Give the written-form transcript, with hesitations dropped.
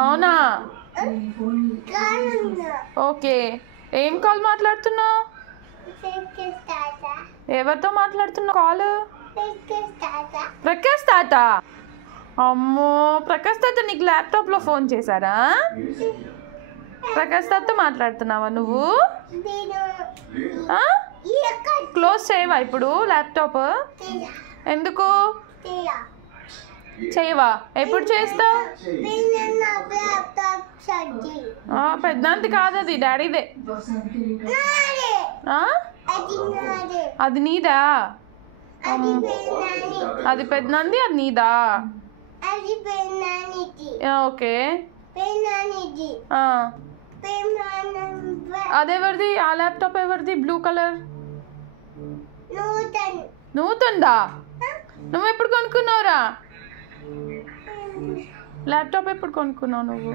అవునా? ఓకే. ఏం కాల్ మాట్లాడుతున్నావు? ఎవరితో మాట్లాడుతున్నావు కాల్? ప్రకాష్ తాత. అమ్మో, ప్రకాష్ తాత నీకు ల్యాప్టాప్లో ఫోన్ చేశారా? ప్రకాష్ తాతతో మాట్లాడుతున్నావా నువ్వు? క్లోజ్ చేయవా ఇప్పుడు ల్యాప్టాప్? ఎందుకు చేయవా? ఎప్పుడు చేస్తావు? పెద్దాంతి కాదు, అది డాడీదే. అది నీదా? అది పెద్దనాంది, అది నీదా? ఓకే. అదెవరిది? ఆ ల్యాప్టాప్ ఎవరిది? బ్లూ కలర్ నూతుందా? నువ్వు ఎప్పుడు కొనుక్కున్నావురా ల్యాప్టాప్? ఎప్పుడు కొనుక్కున్నావు నువ్వు?